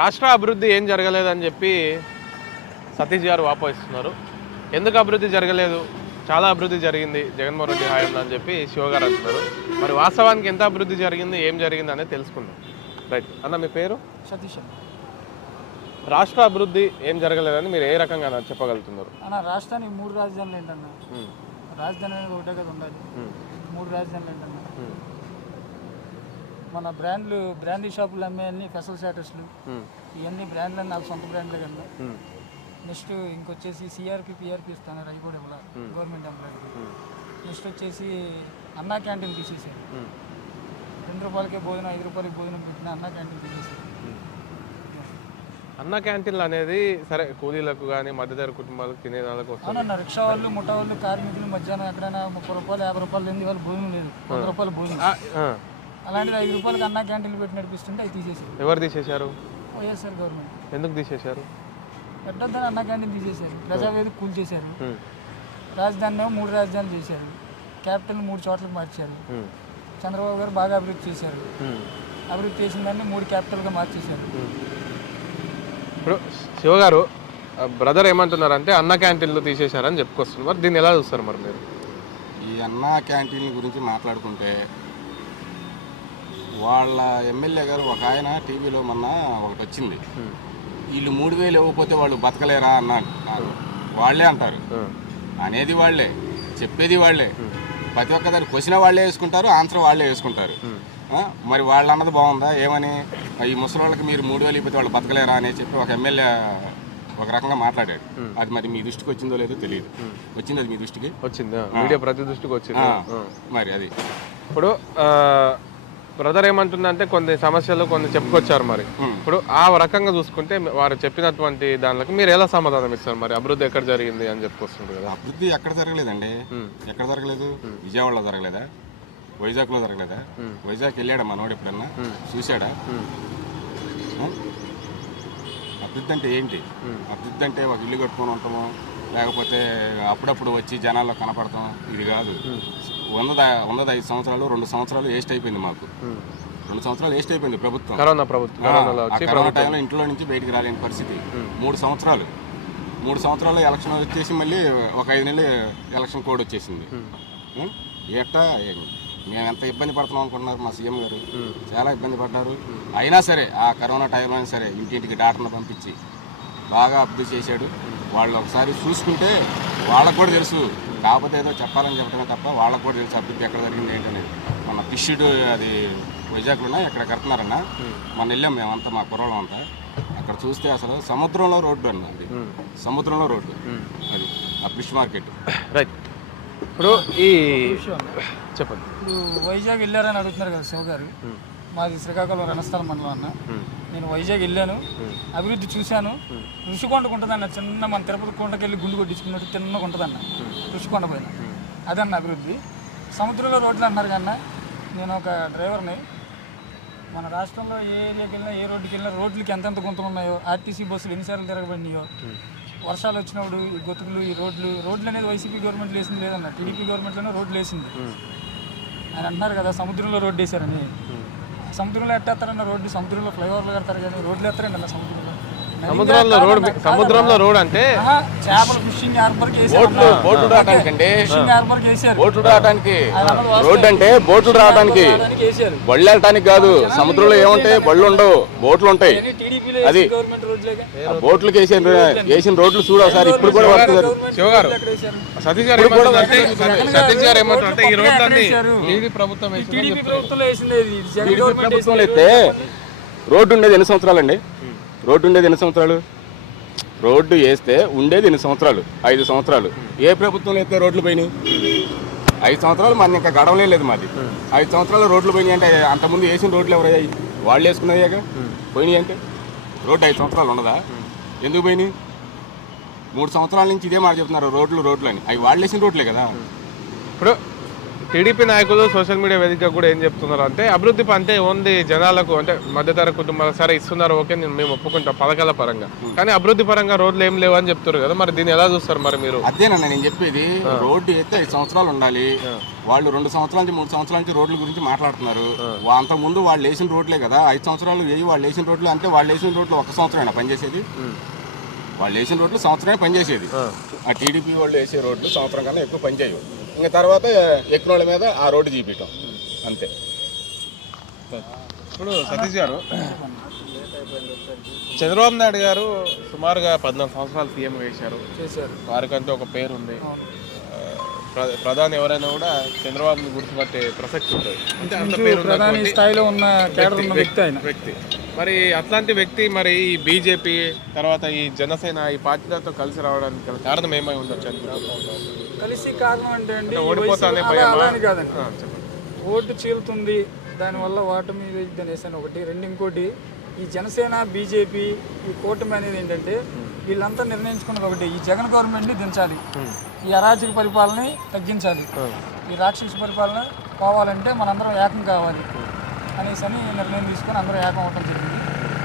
రాష్ట్ర అభివృద్ధి ఏం జరగలేదని చెప్పి సతీష్ గారు వాపోయిస్తున్నారు. ఎందుకు అభివృద్ధి జరగలేదు? చాలా అభివృద్ధి జరిగింది జగన్మోహన్ రెడ్డి హాయంలో అని చెప్పి శివ గారు అంటున్నారు. మరి వాస్తవానికి ఎంత అభివృద్ధి జరిగింది ఏం జరిగింది అనేది తెలుసుకుందాం. రైట్. అన్న మీ పేరు? సతీష్. రాష్ట్ర అభివృద్ధి ఏం జరగలేదని మీరు ఏ రకంగా చెప్పగలుగుతున్నారు? అన్న రాష్ట్రానికి మూడు రాజధానులు ఏంటన్న? రాజధాని అనేది ఒకటే కదా ఉండాలి. మూడు రాజధానులు ఏంటన్న? మన బ్రాండ్లు బ్రాండీ షాపులు అమ్మే అన్ని ఫెసల్ స్టాటస్లు ఇవన్నీ బ్రాండ్లు అన్ని నాకు సొంత బ్రాండ్లే కదా. నెక్స్ట్ ఇంకొచ్చేసి సిఆర్పి పిఆర్పి ఇస్తాను అవి కూడా ఇవ్వాలి. గవర్నమెంట్ ఎంప్లాయీకి ఉమ్, నెక్స్ట్ వచ్చేసి అన్నా క్యాంటీన్ తీసేసారు. ఉమ్, రెండు రూపాయలకే భోజనం ఐదు రూపాయలకి భోజనం పెట్టిన అన్నా క్యాంటీన్ తీసేసారు. ఉమ్. అన్న క్యాంటీన్లు అనేది సరే కూలీలకు కానీ మధ్యతర కుటుంబాలకు తినే వాళ్ళకి వస్తుంది. రిక్షా వాళ్ళు ముఠా వాళ్ళు కార్మికులు మధ్యాహ్నం ఎక్కడైనా ముప్పై రూపాయలు యాభై రూపాయలు లేని వాళ్ళు భోజనం లేదు. వంద రూపాయలు భోజనం. అలాంటిది ఐదు రూపాయలకి అన్నా క్యాంటీన్లు పెట్టి నడిపిస్తుంటే అవి తీసేసారు ఎవరు తీసేశారు? YSR government. ఎందుకు తీసేశారు? పెట్టొద్దని అన్నా క్యాంటీన్ తీసేశారు. ప్రజావేదిక కూల్ చేశారు. రాజధానిలో మూడు రాజధానులు చేశారు. క్యాపిటల్ మూడు చోట్లకు మార్చారు. చంద్రబాబు గారు బాగా అభివృద్ధి చేశారు. అభివృద్ధి చేసిన దాన్ని మూడు క్యాపిటల్గా మార్చేశారు. ఇప్పుడు శివగారు బ్రదర్ ఏమంటున్నారంటే అన్న క్యాంటీన్లు తీసేశారని చెప్పుకొస్తున్నారు. మరి దీన్ని ఎలా చూస్తారు మరి మీరు? ఈ అన్నా క్యాంటీన్ గురించి మాట్లాడుకుంటే వాళ్ళ ఎమ్మెల్యే గారు ఒక ఆయన టీవీలో మొన్న ఒకటి వచ్చింది. వీళ్ళు మూడు వేలు ఇవ్వకపోతే వాళ్ళు బతకలేరా అన్నాడు. వాళ్ళే అంటారు. అనేది వాళ్ళే. చెప్పేది వాళ్ళే. ప్రతి ఒక్క దాన్ని క్వశ్చన్ వాళ్ళే వేసుకుంటారు ఆన్సర్ వాళ్ళే వేసుకుంటారు? మరి వాళ్ళు అన్నది బాగుందా? ఏమని? ఈ ముసలి మీరు మూడు వేలు ఇవ్వకపోతే వాళ్ళు బతకలేరా అని చెప్పి ఒక ఎమ్మెల్యే ఒక రకంగా మాట్లాడాడు. అది మరి మీ దృష్టికి వచ్చిందో లేదో తెలియదు. వచ్చింది అది మీ దృష్టికి? వచ్చింది. మీడియా ప్రతి దృష్టికి వచ్చింది. మరి అది. ఇప్పుడు బ్రదర్ ఏమంటుందంటే కొన్ని సమస్యలు కొన్ని చెప్పుకొచ్చారు మరి. ఉమ్. ఇప్పుడు ఆ రకంగా చూసుకుంటే వారు చెప్పినటువంటి దానికి మీరు ఎలా సమాధానం ఇస్తారు మరి? అభివృద్ధి ఎక్కడ జరిగింది అని చెప్పుకొస్తుంది కదా. అభివృద్ధి ఎక్కడ జరగలేదండి. ఎక్కడ జరగలేదు? విజయవాడలో జరగలేదా? వైజాగ్లో జరగలేదా? వైజాగ్ వెళ్ళాడా మనోడు ఎప్పుడన్నా? చూశాడా? అభివృద్ధి అంటే ఏంటి? అభివృద్ధి అంటే ఒక ఇల్లు కట్టుకొని ఉంటాము లేకపోతే అప్పుడప్పుడు వచ్చి జనాల్లో కనపడతాం. ఇది కాదు. వందద వందద ఐదు సంవత్సరాలు రెండు సంవత్సరాలు వేస్ట్ అయిపోయింది మాకు. రెండు సంవత్సరాలు వేస్ట్ అయిపోయింది ప్రభుత్వం. కరోనా ప్రభుత్వం టైంలో ఇంట్లో నుంచి బయటికి రాలేని పరిస్థితి. మూడు సంవత్సరాలు. మూడు సంవత్సరాలు ఎలక్షన్ వచ్చేసి మళ్ళీ ఒక ఐదు నెలలు ఎలక్షన్ కోడ్ వచ్చేసింది. ఏం- మేము ఎంత ఇబ్బంది పడుతున్నాం అనుకుంటున్నారు మా సీఎం గారు. చాలా ఇబ్బంది పడ్డారు. అయినా సరే ఆ కరోనా టైంలో అయినా సరే ఇంటింటికి డాక్టర్ని పంపించి బాగా అభివృద్ధి చేశాడు. వాళ్ళు ఒకసారి చూసుకుంటే వాళ్ళకు కూడా తెలుసు. కాకపోతే ఏదో చెప్పాలని చెప్పడమే తప్ప వాళ్ళకు కూడా తెలుసు అభివృద్ధి ఎక్కడ జరిగింది ఏంటనేది మన ఫిష్డ్ అది వైజాగ్లోనే ఇక్కడ కడుతున్నారన్న మన వెళ్ళాం మేమంతా మా కుర్రలం అంతా. అక్కడ చూస్తే అసలు సముద్రంలో రోడ్డు అన్న అది సముద్రంలో రోడ్డు. అది ఆ ఫిష్ మార్కెట్. రైట్. ఇప్పుడు ఈ చెప్పండి. ఇప్పుడు వైజాగ్ వెళ్ళారని అడుగుతున్నారు కదా శివ గారు మాది శ్రీకాకుళం రణస్థలం మండలం అన్న. నేను వైజాగ్ వెళ్ళాను. అభివృద్ధి చూశాను. ఋషికొండకు ఉంటుందన్న చిన్న మన తిరుపతి కొండకి వెళ్ళి గుండు కొట్టించుకున్నట్టు తిన్నగా ఉంటుందన్న. ఋషికొండ పైన. అదన్న అభివృద్ధి. సముద్రంలో రోడ్లు అన్నారు కన్నా నేను ఒక డ్రైవర్ని మన రాష్ట్రంలో ఏ ఏరియాకి వెళ్ళినా ఏ రోడ్డుకి వెళ్ళినా రోడ్లకి ఎంతెంత గుంతలు ఉన్నాయో ఆర్టీసీ బస్సులు ఎన్నిసార్లు తిరగబడినాయో వర్షాలు వచ్చినప్పుడు ఈ గొతుకులు ఈ రోడ్లు రోడ్లు అనేది వైసీపీ గవర్నమెంట్ వేసింది లేదన్న టీడీపీ గవర్నమెంట్లోనే రోడ్లు వేసింది. ఆయన అంటున్నారు కదా సముద్రంలో రోడ్డు వేశారని. సముద్రంలో ఎట్టేస్తారన్న రోడ్డు సముద్రంలో ఫ్లైఓవర్లు కడతారు కానీ రోడ్లు ఎత్తారండి అన్న సముద్రం సముద్రంలో రోడ్ సముద్రంలో రోడ్ అంటే చేపల ఫిషింగ్ హార్బర్కి వేసారు బోట్లు బోట్లు రావడానికండి ఫిషింగ్ హార్బర్కి వేసారు. బోట్లు రావడానికి. రోడ్డు అంటే బోట్లు రావడానికి రావడానికి బళ్ళు వెళ్ళటానికి కాదు సముద్రంలో ఏముంటాయి? బళ్ళు ఉండవు బోట్లు ఉంటాయి. అది. గవర్నమెంట్ రోడ్లేగా? ఆ బోట్లకి వేసిన వేసిన రోడ్లు చూడు ఒకసారి ఇప్పుడు కూడా శివగారు ఎక్కడ వేశారు? సతీష్ గారు ఏమంటారంటే సతీష్ గారు ఏమంటారంటే ఈ రోడ్లన్నీ మీది ప్రభుత్వం టీడీపీ ప్రభుత్వంలో వేసింది ఇది జగన్ టీడీపీ గవర్నమెంట్ ప్రభుత్వంలో వేసింది. అయితే రోడ్డు ఉండేది ఎన్ని సంవత్సరాలండి? రోడ్డు ఉండేది ఎన్ని సంవత్సరాలు? రోడ్డు వేస్తే ఉండేది ఎన్ని సంవత్సరాలు? ఐదు సంవత్సరాలు. ఏ ప్రభుత్వంలో అయితే రోడ్లు పోయినాయి? ఐదు సంవత్సరాలు మన ఇంకా గడవలే లేదు మాది. ఐదు సంవత్సరాలు రోడ్లు పోయినాయి అంటే అంతకుముందు వేసిన రోడ్లు ఎవరయ్యాయి వాళ్ళు వేసుకున్నాయాక పోయినాయి అంటే? రోడ్డు ఐదు సంవత్సరాలు ఉండదా? ఎందుకు పోయినాయి? మూడు సంవత్సరాల నుంచి ఇదే మాట చెప్తున్నారు రోడ్లు రోడ్లు అని. అవి వాళ్ళు వేసిన రోడ్లే కదా. ఇప్పుడు టీడీపీ నాయకులు సోషల్ మీడియా వేదిక కూడా ఏం చెప్తున్నారు అంటే అభివృద్ధి అంటే ఓన్లీ జనాలకు అంటే మధ్యతర కుటుంబాలు సరే ఇస్తున్నారు ఓకే నేను మేము ఒప్పుకుంటాం పథకాల పరంగా. కానీ అభివృద్ధి పరంగా రోడ్లు ఏం లేవు అని చెప్తారు కదా మరి దీన్ని ఎలా చూస్తారు మరి మీరు? అదేనన్న నేను చెప్పేది. రోడ్డు అయితే ఐదు సంవత్సరాలు ఉండాలి. వాళ్ళు రెండు సంవత్సరాల నుంచి మూడు సంవత్సరాల నుంచి రోడ్ల గురించి మాట్లాడుతున్నారు. వా- అంత ముందు వాళ్ళు వేసిన రోడ్లే కదా. ఐదు సంవత్సరాలు వేయి వాళ్ళు వేసిన రోడ్లు అంటే వాళ్ళు వేసిన రోడ్లు ఒక సంవత్సరమేనా పనిచేసేది? వాళ్ళు వేసిన రోడ్లు సంవత్సరమే పనిచేసేది. ఆ టీడీపీ వాళ్ళు వేసే రోడ్లు సంవత్సరం కన్నా ఎక్కువ పనిచేయవు. ఇంకా తర్వాత ఎక్కిన వాళ్ళ మీద ఆ రోడ్డు చూపించడం అంతే. ఇప్పుడు సతీష్ గారు చంద్రబాబు నాయుడు గారు సుమారుగా పద్నాలుగు సంవత్సరాలు సీఎం వేశారు. చేశారు. వారికంటూ ఒక పేరు ఉంది ప్రధాని ఎవరైనా కూడా చంద్రబాబుని గుర్తుపట్టే ప్రసక్తి ఉంటుంది. అంటే అంత పేరు ప్రధాని స్థాయిలో ఉన్న కేడర్ ఉన్న వ్యక్తి ఆయన. వ్యక్తి మరి అట్లాంటి వ్యక్తి మరి ఈ బీజేపీ తర్వాత ఈ జనసేన ఈ పార్టీలతో కలిసి రావడానికి కారణం ఏమై ఉండొచ్చు అనుకుంటున్నారు? కలిసి కారణం అంటే అండి కాదండి. ఓటు చీలుతుంది దానివల్ల ఓటమి అనేసి అని ఒకటి. రెండు ఇంకోటి ఈ జనసేన బీజేపీ ఈ కూటమి అనేది ఏంటంటే వీళ్ళంతా నిర్ణయించుకున్నది ఒకటి. ఈ జగన్ గవర్నమెంట్ని దించాలి. ఈ అరాచక పరిపాలనని తగ్గించాలి. ఈ రాక్షస పరిపాలన పోవాలంటే మనందరం ఏకం కావాలి అనేసి అని నిర్ణయం తీసుకొని అందరం ఏకం అవటం జరిగింది.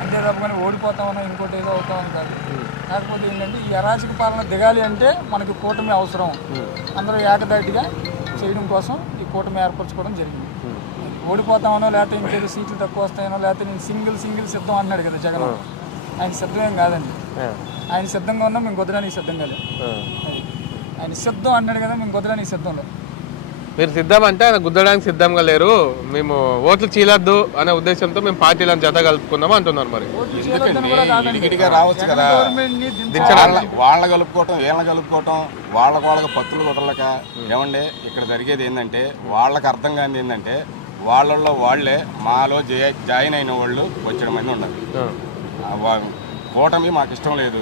అంతే తప్పని ఓడిపోతామనో ఇంకోటి ఏదో అవుతామని కాదు కాకపోతే ఏంటంటే ఈ అరాచక పాలన దిగాలి అంటే మనకి కూటమి అవసరం. అందరూ ఏకదాటిగా చేయడం కోసం ఈ కూటమి ఏర్పరచుకోవడం జరిగింది. ఓడిపోతామనో లేకపోతే ఇంకేదో సీట్లు తక్కువ వస్తాయనో లేకపోతే నేను సింగిల్ సింగిల్ సిద్ధం అన్నాడు కదా జగన్. ఆయన సిద్ధం ఏం కాదండి. ఆయన సిద్ధంగా ఉన్నా మేము కుదరడానికి సిద్ధంగా లేదు అది. ఆయన సిద్ధం అన్నాడు కదా మేము కుదరడానికి సిద్ధం లేదు. మీరు సిద్ధం అంటే ఆయన గుద్దడానికి సిద్ధంగా లేరు. మేము ఓట్లు చీలద్దు అనే ఉద్దేశంతో మేము పార్టీలను జత కలుపుకుందాం అంటున్నారు మరి. రావచ్చు కదా వాళ్ళ కలుపుకోవటం వీళ్ళని కలుపుకోవటం వాళ్ళకి వాళ్ళకి పత్తులు కుదరలేక. ఏమండి ఇక్కడ జరిగేది ఏంటంటే వాళ్ళకి అర్థం కానిది ఏంటంటే వాళ్ళల్లో వాళ్ళే మాలో జా- జాయిన్ అయిన వాళ్ళు వచ్చడం మంది ఉన్నారు ఆ. ఆ వా- కూటమి మాకు ఇష్టం లేదు.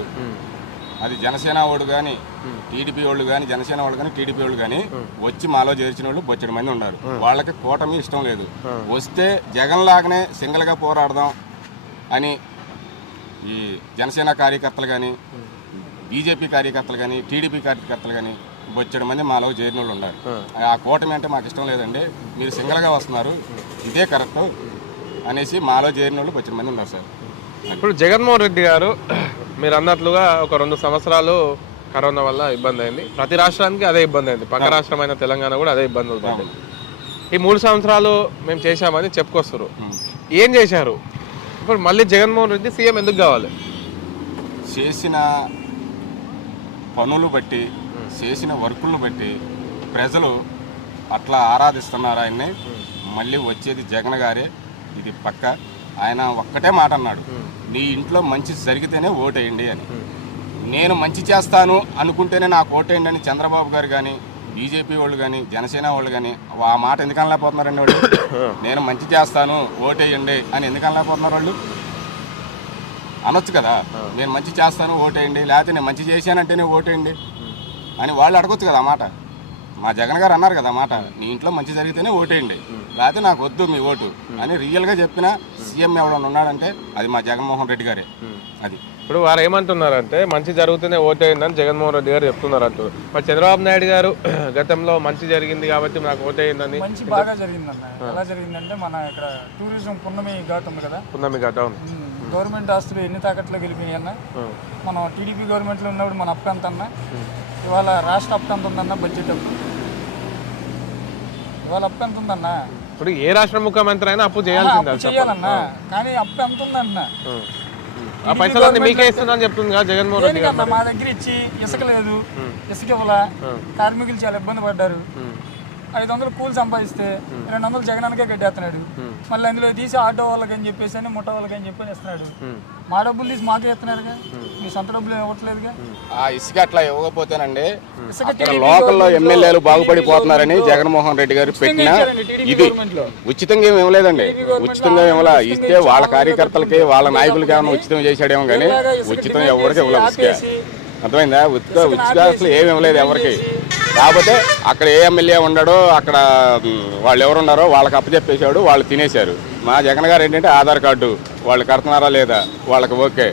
అది జనసేన వాడు కానీ టీడీపీ వాళ్ళు కానీ జనసేన వాళ్ళు కానీ టీడీపీ వాళ్ళు కానీ వచ్చి మాలో చేర్చిన వాళ్ళు బొచ్చడి మంది ఉన్నారు. వాళ్ళకి కూటమి ఇష్టం లేదు. వస్తే జగన్ లాగానే సింగిల్గా పోరాడదాం అని ఈ జనసేన కార్యకర్తలు కానీ బీజేపీ కార్యకర్తలు కానీ టీడీపీ కార్యకర్తలు కానీ బొచ్చడి మంది మాలో చేరిన వాళ్ళు ఉన్నారు. ఆ కూటమి అంటే మాకు ఇష్టం లేదండి. మీరు సింగిల్గా వస్తున్నారు. ఇదే కరెక్ట్ అనేసి మాలో చేరిన వాళ్ళు బొచ్చడి మంది ఉన్నారు సార్. ఇప్పుడు జగన్మోహన్ రెడ్డి గారు మీరు అన్నట్లుగా ఒక రెండు సంవత్సరాలు కరోనా వల్ల ఇబ్బంది అయింది. ప్రతి రాష్ట్రానికి అదే ఇబ్బంది అయింది. పక్క రాష్ట్రమైన తెలంగాణ కూడా అదే ఇబ్బందులు పడ్డాయి ఈ మూడు సంవత్సరాలు మేము చేశామని చెప్పుకొస్తారు ఏం చేశారు? ఇప్పుడు మళ్ళీ జగన్మోహన్ రెడ్డి సీఎం ఎందుకు కావాలి? చేసిన పనులు బట్టి చేసిన వర్కులను బట్టి ప్రజలు అట్లా ఆరాధిస్తున్నారు ఆయన్ని. మళ్ళీ వచ్చేది జగన్ గారే. ఇది పక్క. ఆయన ఒక్కటే మాట అన్నాడు నీ ఇంట్లో మంచి జరిగితేనే ఓటేయండి అని. నేను మంచి చేస్తాను అనుకుంటేనే నాకు ఓటేయండి అని చంద్రబాబు గారు కానీ బీజేపీ వాళ్ళు కానీ జనసేన వాళ్ళు కానీ ఆ మాట ఎందుకు అనలేకపోతున్నారండి వాళ్ళు? నేను మంచి చేస్తాను ఓటేయండి అని ఎందుకు అనలేకపోతున్నారు వాళ్ళు? అనొచ్చు కదా. నేను మంచి చేస్తాను ఓటేయండి. లేకపోతే నేను మంచి చేశానంటేనే ఓటేయండి అని వాళ్ళు అడగొచ్చు కదా ఆ మాట. మా జగన్ గారు అన్నారు కదా మాట నీ ఇంట్లో మంచి జరిగితేనే ఓటేయండి. లేకపోతే నాకు వద్దు మీ ఓటు. అని రియల్గా చెప్పిన సీఎం ఎవడన్నా ఉన్నాడంటే అది మా జగన్మోహన్ రెడ్డి గారే. అది. ఇప్పుడు వారు ఏమంటున్నారంటే మంచి జరుగుతూనే ఓటేయండి జగన్మోహన్ రెడ్డి గారు చెప్తున్నారు అంటారు మరి చంద్రబాబు నాయుడు గారు గతంలో మంచి జరిగింది కాబట్టి నాకు ఓటేయండి మంచి బాగా జరిగిందన్న. ఎలా జరిగిందంటే మన ఇక్కడ టూరిజం పున్నమి ఘాట్ ఉంది కదా? పున్నమి ఉంది ఉమ్, గవర్నమెంట్ ఆస్తులు ఎన్ని తాకట్లో గెలిపినాయి అన్న? మనం టీడీపీ గవర్నమెంట్లో ఉన్నప్పుడు మన అప్పు ఎంత అన్న ఇవాళ రాష్ట్ర అప్పు ఎంత ఉందన్న? బడ్జెట్ అప్పు ఇవాళ అప్పు ఎంత ఉందన్న? ఇప్పుడు ఏ రాష్ట్ర ముఖ్యమంత్రి అయినా అప్పు చేయాల్సిందే అప్పు చేయాలన్నా కానీ అప్పు ఎంత ఉందన్న? ఆ. పైసలన్నీ మీకే ఇస్తున్నా అని చెప్తుంది కదా జగన్మోహన్ రెడ్డి గారు దేనికన్నా మా దగ్గర ఇచ్చి ఇసుక లేదు ఇసుక ఇవ్వలా? కార్మికులు చాలా ఇబ్బంది పడ్డారు. ఐదు వందలు కూలి సంపాదిస్తే రెండు వందలు జగనానికే కట్టేస్తున్నాడు. మళ్ళీ అందులో తీసి ఆటో వాళ్ళకి అని చెప్పేసి అని ముఠా వాళ్ళకి అని చెప్పి ఇస్తున్నాడు మా డబ్బులు తీసి మాకే ఇస్తున్నారుగా? మీ సొంత డబ్బులు ఇవ్వట్లేదుగా? ఆ ఇసుక అట్లా ఇవ్వకపోతేనండి. లోకల్లో ఎమ్మెల్యేలు బాగుపడిపోతున్నారని జగన్మోహన్ రెడ్డి గారు పెట్టిన ఇది ఉచితంగా ఏమి ఇవ్వలేదండి. ఉచితంగా ఇవ్వలా? ఇస్తే వాళ్ళ కార్యకర్తలకి వాళ్ళ నాయకులకి ఏమైనా ఉచితం చేశాడేమో కానీ ఉచితం ఎవరికి ఇవ్వలేదు అర్థమైందా? ఉచిత ఉచిత అసలు ఏమి ఇవ్వలేదు ఎవరికి? కాకపోతే అక్కడ ఏ ఎమ్మెల్యే ఉన్నాడో అక్కడ వాళ్ళు ఎవరు ఉన్నారో వాళ్ళకి అప్పచెప్పేశాడు వాళ్ళు తినేశారు. మా జగన్ గారు ఏంటంటే ఆధార్ కార్డు వాళ్ళు కడుతున్నారా లేదా వాళ్ళకి ఓకే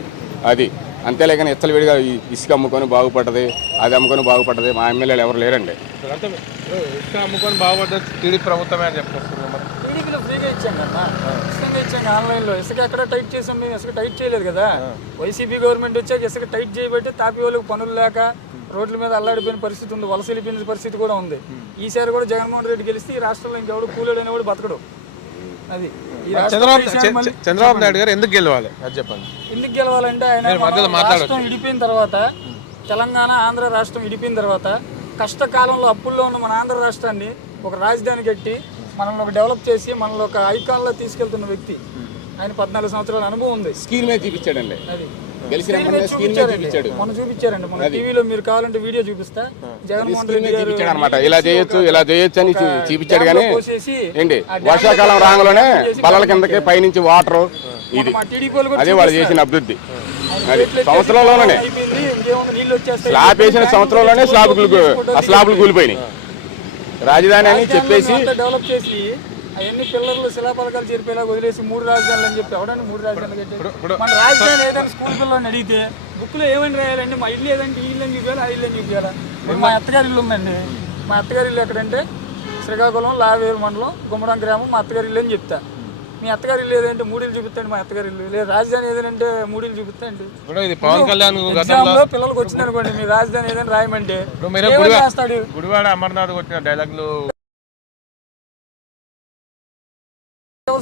అది. అంతేలే కానీ విడిగా ఇసుక అమ్ముకొని బాగుపడ్డది అది అమ్ముకొని బాగుపడ్డది మా ఎమ్మెల్యేలు ఎవరు లేరండి. ఇసుక అమ్ముకొని బాగుపడ్డది టీడీ ప్రభుత్వమే అని టీడీపీలో ఫ్రీగా ఇచ్చాం కదా ఇష్టంగా ఇచ్చాం ఆన్లైన్లో. ఇసుక ఎక్కడ టైట్ చేసాం మేము ఇసుక టైట్ చేయలేదు కదా. వైసీపీ గవర్నమెంట్ వచ్చాక ఇసుక టైట్ చేయబట్టి తాపి వాళ్ళకి పనులు లేక రోడ్ల మీద అల్లాడిపోయిన పరిస్థితి ఉంది వలస వెళ్ళిపోయిన పరిస్థితి కూడా ఉంది. ఈసారి కూడా జగన్మోహన్ రెడ్డి గెలిస్తే ఈ రాష్ట్రంలో ఇంకెవడు కూలేడు అనేవాడు బతకడు. అది. చంద్రబాబు చంద్రబాబు నాయుడు గారు ఎందుకు గెలవాలి? అది చెప్పండి. ఎందుకు గెలవాలంటే ఆయన. రాష్ట్రం విడిపోయిన తర్వాత తెలంగాణ ఆంధ్ర రాష్ట్రం విడిపోయిన తర్వాత కష్టకాలంలో అప్పుల్లో ఉన్న మన ఆంధ్ర రాష్ట్రాన్ని ఒక రాజధాని కట్టి మనల్ని ఒక డెవలప్ చేసి మనల్ని ఒక ఐకాన్లో తీసుకెళ్తున్న వ్యక్తి. ఆయన పద్నాలుగు సంవత్సరాల అనుభవం ఉంది. స్కీమ్ మీద చూపించాడండి అది. మీద చూపించాడు. మొన్న చూపించారండి. మన టీవీలో మీరు కావాలంటే వీడియో చూపిస్తా. జగన్మోహన్ రెడ్డి గారు చూపించాడు అనమాట ఇలా చేయొచ్చు ఇలా చేయొచ్చు అని చూపించాడు కానీ ఏంటి? వర్షాకాలం రాగానే బల్లల కిందకి పైనుంచి వాటర్ ఇది. అదే వాళ్ళు చేసిన అభివృద్ధి. అది సంవత్సరంలోనే. స్లాబ్ వేసిన సంవత్సరంలోనే స్లాబులు ఆ స్లాబులు కూలిపోయినాయి. రాజధాని అని చెప్పేసి డెవలప్ చేసి అవన్నీ పిల్లర్లు శిలాపలకాలు చేరిపోయేలా వదిలేసి మూడు రాజధానులు అని చెప్పి ఎవడండి మూడు రాజధానులు కట్టారు మన రాజధాని ఏదైనా స్కూల్ పిల్లల్ని అడిగితే బుక్లో ఏమని రాయాలండి? మా ఇల్లు ఏదంటే ఈ ఇల్లు అని చూపించాలి ఆ ఇల్లు అని చూపించాలా మా అత్తగారి ఇల్లు ఉందండి. మా అత్తగారి ఇల్లు ఎక్కడంటే శ్రీకాకుళం లావేరు మండలం గుమ్మడం గ్రామం మా అత్తగారి ఇల్లు అని చెప్తా. మీ అత్తగారి ఇల్లు ఏదంటే మూడిల్లు చూపిస్తాండి మా అత్తగారి ఇల్లు. లేదు రాజధాని ఏదంటే మూడిల్లు చూపిస్తాండి ఇప్పుడు ఇది పవన్ కళ్యాణ్ గతంలో ఎగ్జామ్లో పిల్లలకు వచ్చింది అనుకోండి మీ రాజధాని ఏదైనా రాయమంటే గుడివాడ అమర్నాథ్ కొట్టిన డైలాగులు